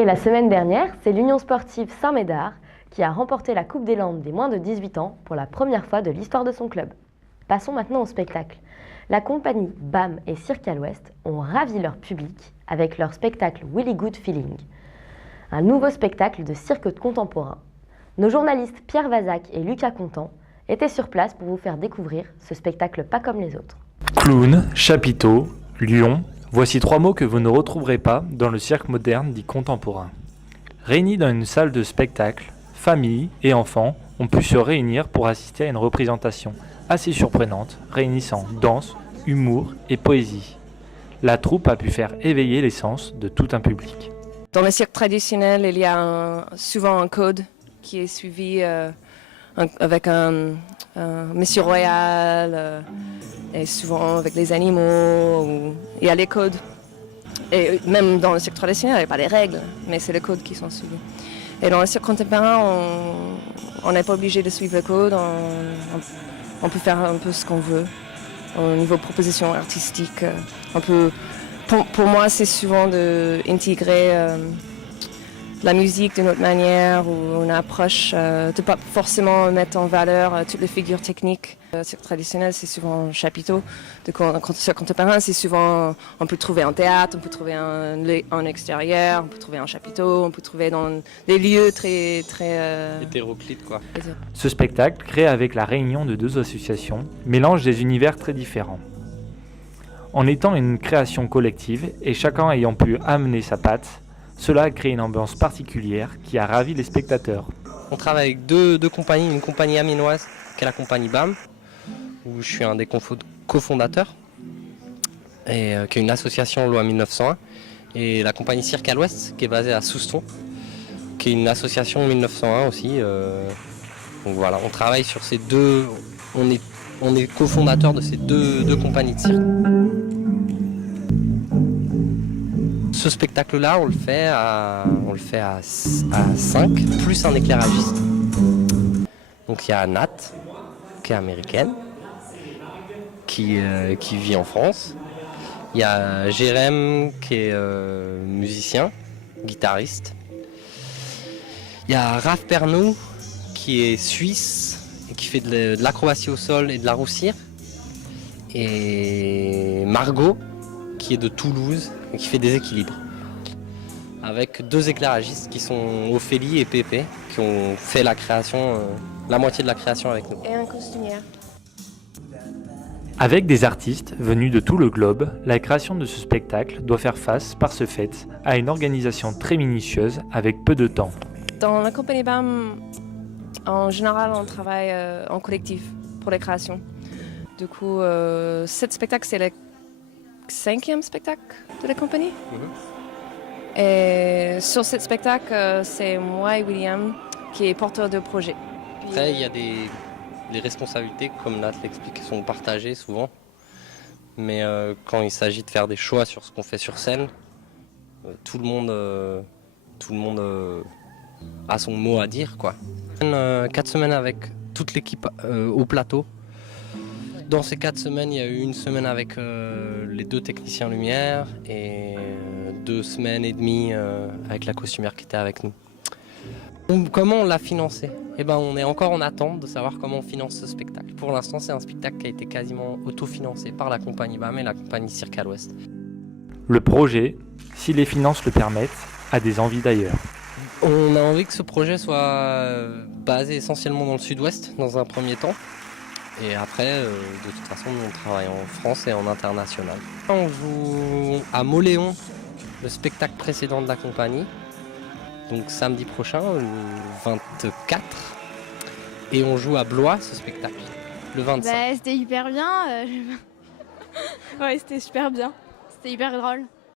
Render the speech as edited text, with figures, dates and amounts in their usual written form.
Et la semaine dernière, c'est l'Union sportive Saint-Médard qui a remporté la Coupe des Landes des moins de 18 ans pour la première fois de l'histoire de son club. Passons maintenant au spectacle. La compagnie BAM et Cirque à l'Ouest ont ravi leur public avec leur spectacle Willy Good Feeling, un nouveau spectacle de cirque contemporain. Nos journalistes Pierre Vazac et Lucas Contant étaient sur place pour vous faire découvrir ce spectacle pas comme les autres. Clown, chapiteau, lion, voici 3 mots que vous ne retrouverez pas dans le cirque moderne dit contemporain. Réunis dans une salle de spectacle, familles et enfants ont pu se réunir pour assister à une représentation assez surprenante, réunissant danse, humour et poésie. La troupe a pu faire éveiller les sens de tout un public. Dans le cirque traditionnel, il y a souvent un code qui est suivi avec un monsieur royal et souvent avec les animaux. Il y a les codes. Et même dans le cirque traditionnel, il n'y a pas les règles, mais c'est les codes qui sont suivis. Et dans le cirque contemporain, on n'est pas obligé de suivre le code. On peut faire un peu ce qu'on veut au niveau proposition artistique. Pour moi, c'est souvent d'intégrer la musique d'une autre manière ou une approche, de ne pas forcément mettre en valeur toutes les figures techniques. Le cirque traditionnel, c'est souvent un chapiteau. Le cirque contemporain, c'est souvent, on peut trouver un théâtre, on peut trouver en extérieur, on peut trouver un chapiteau, on peut trouver dans des lieux très hétéroclites, quoi. Ce spectacle, créé avec la réunion de 2 associations, mélange des univers très différents. En étant une création collective et chacun ayant pu amener sa patte, cela a créé une ambiance particulière qui a ravi les spectateurs. On travaille avec deux compagnies, une compagnie amiénoise qui est la compagnie BAM, où je suis un des cofondateurs, et qui est une association loi 1901, et la compagnie Cirque à l'Ouest qui est basée à Souston, qui est une association 1901 aussi. Donc voilà, on travaille sur ces deux, on est cofondateur de ces deux compagnies de cirque. Ce spectacle-là, on le fait à 5, plus un éclairagiste. Donc il y a Nat, qui est américaine, qui vit en France. Il y a Jérém, qui est musicien, guitariste. Il y a Raph Pernou, qui est suisse, et qui fait de l'acrobatie au sol et de la roue cire. Et Margot, qui est de Toulouse, et qui fait des équilibres. Avec 2 éclairagistes qui sont Ophélie et Pépé, qui ont fait la création, la moitié de la création avec nous. Et un costumière. Avec des artistes venus de tout le globe, la création de ce spectacle doit faire face, par ce fait, à une organisation très minutieuse avec peu de temps. Dans la compagnie BAM, en général, on travaille en collectif pour les créations. Du coup, ce spectacle, c'est le 5e spectacle de la compagnie. Et sur ce spectacle, c'est moi et William qui est porteur de projet. Après, il y a les responsabilités, comme Nat l'explique, qui sont partagées souvent. Mais quand il s'agit de faire des choix sur ce qu'on fait sur scène, tout le monde a son mot à dire, quoi. 4 semaines avec toute l'équipe au plateau. Dans ces 4 semaines, il y a eu 1 semaine avec les 2 techniciens lumière et 2 semaines et demie avec la costumière qui était avec nous. Comment on l'a financé ? Eh ben, on est encore en attente de savoir comment on finance ce spectacle. Pour l'instant, c'est un spectacle qui a été quasiment autofinancé par la compagnie BAM et la compagnie Cirque à l'Ouest. Le projet, si les finances le permettent, a des envies d'ailleurs. On a envie que ce projet soit basé essentiellement dans le sud-ouest, dans un premier temps. Et après, de toute façon, nous, on travaille en France et en international. On joue à Moléon, le spectacle précédent de la compagnie. Donc samedi prochain, le 24. Et on joue à Blois, ce spectacle, le 25. C'était hyper bien. Ouais, c'était super bien. C'était hyper drôle.